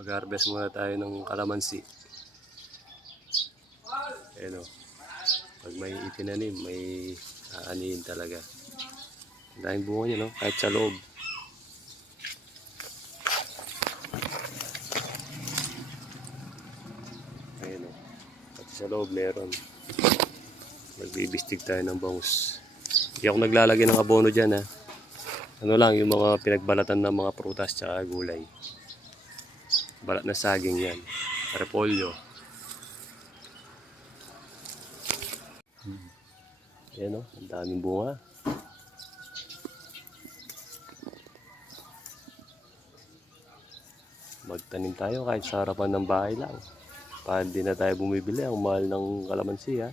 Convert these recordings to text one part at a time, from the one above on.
Mag-harvest muna tayo ng kalamansi. Ayan o. Pag may itinanim, may aanihin talaga. Ang daming bunga niya, no? Kahit sa loob. Ayan o. Kahit sa loob meron. Magbibistig tayo ng bangus. Hindi ako naglalagay ng abono dyan, ha. Ano lang, yung mga pinagbalatan ng mga prutas tsaka gulay. Balat na saging yan. Repolyo. Ayan o, ang daming bunga. Magtanim tayo kahit sa harapan ng bahay lang. Para hindi na tayo bumibili. Ang mahal ng kalamansi, ha.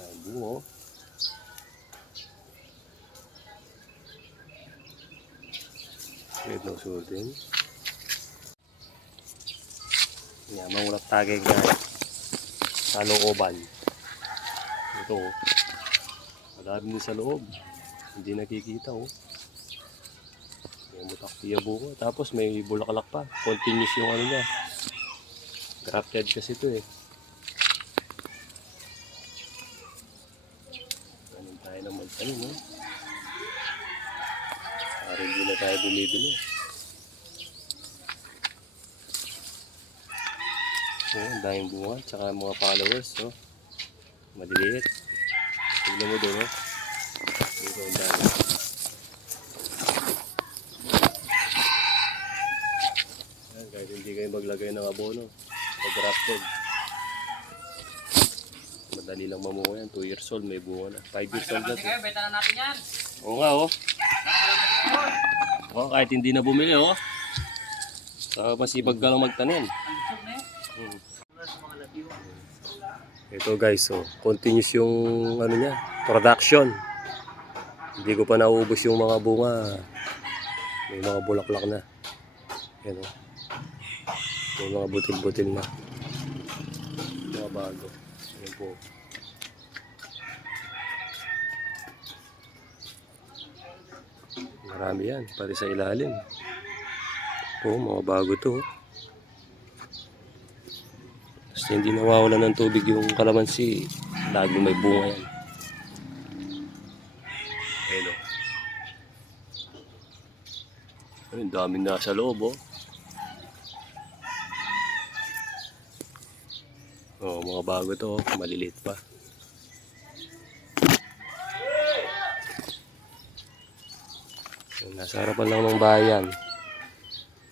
Daming bunga o. Wait lang suotin. Yan, mangulat tagay nga sa looban. Ito o. Madami din sa loob. Hindi nakikita o. May mutaktiya buko. Tapos may bulaklak pa. Continuous yung ano niya. Grafted kasi ito eh. Ganun tayo na magtanim o. Para hindi na tayo bumibili. Ang daming bunga, tsaka mga followers, no? Maliliit. Tignan mo doon, no? Dito ang dami. Ayan, kahit hindi kayo maglagay ng abono, pag-grafted. Madali lang mamuha yan, 2 years old, may bunga na. 5 years old na ito. Beta na natin yan. Oo nga, oh. Oh, kahit hindi na bumili, oh. So, masipag ka lang magtanim. Ito guys, so continuous yung ano niya, production. Hindi ko pa nauubos yung mga bunga. May mga bulaklak na. Yan o. May mga butil-butil na. Mga bago. Yan po. Marami yan, pati sa ilalim. Po, mga bago to. Basta hindi nawawala ng tubig yung kalamansi, laging may bunga yan. Hello. Ayun, daming nasa loob, oh. Oh, mga bago to, oh. Maliliit pa. Nasa harapan lang ng bayan.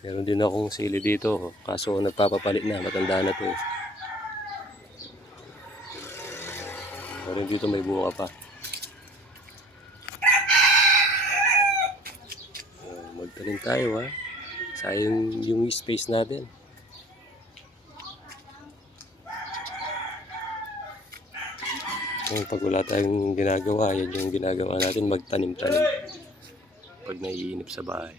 Meron din akong sili dito, oh. Kaso nagpapapalit na, matanda na to, eh. Pero dito may bunga pa. Magtanim tayo, ha. Sayang yung space natin. Kung pag wala tayong ginagawa, yan yung ginagawa natin, magtanim-tanim. Pag naiinip sa bahay.